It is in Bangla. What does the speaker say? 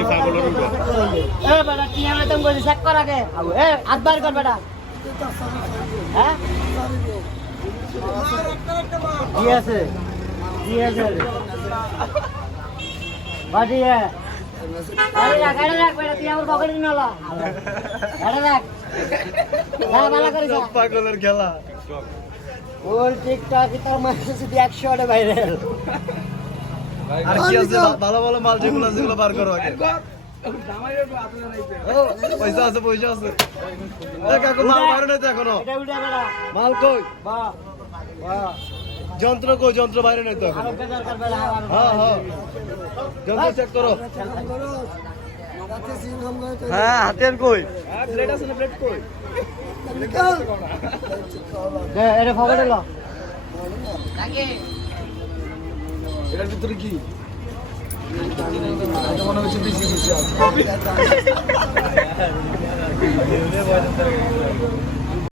এই পাগলের উপর এ বেটা কি আমরা তুমি কইছি চেক কর আগে এ হাত বার কর বেটা হ্যাঁ কি আছে বাড়ি আরে রাখ বেটা তুই আমার পকেটে নিলা আরে রাখ ভালো করে যা পাগলের খেলা ওর টিকটক তোর মাসে যদি 100 টাকা ভাইরাল আর কি আছে ভালো ভালো মাল যেগুলো যেগুলো বার করো আগে পয়সা আছে কাকু মাল বার নাই তো এখনো এটা উঠে বেটা মাল কই বাহ বাহ যন্ত্র কই যন্ত্র বাইরে নাই তো এখন আরো বেজার কর বেটা হ্যাঁ যন্ত্র চেক করো হ্যাঁ হাতের কই প্লেট আছে না প্লেট কই এটা পকেটে ল এটার ভিতরে কি মনে হচ্ছে বেশি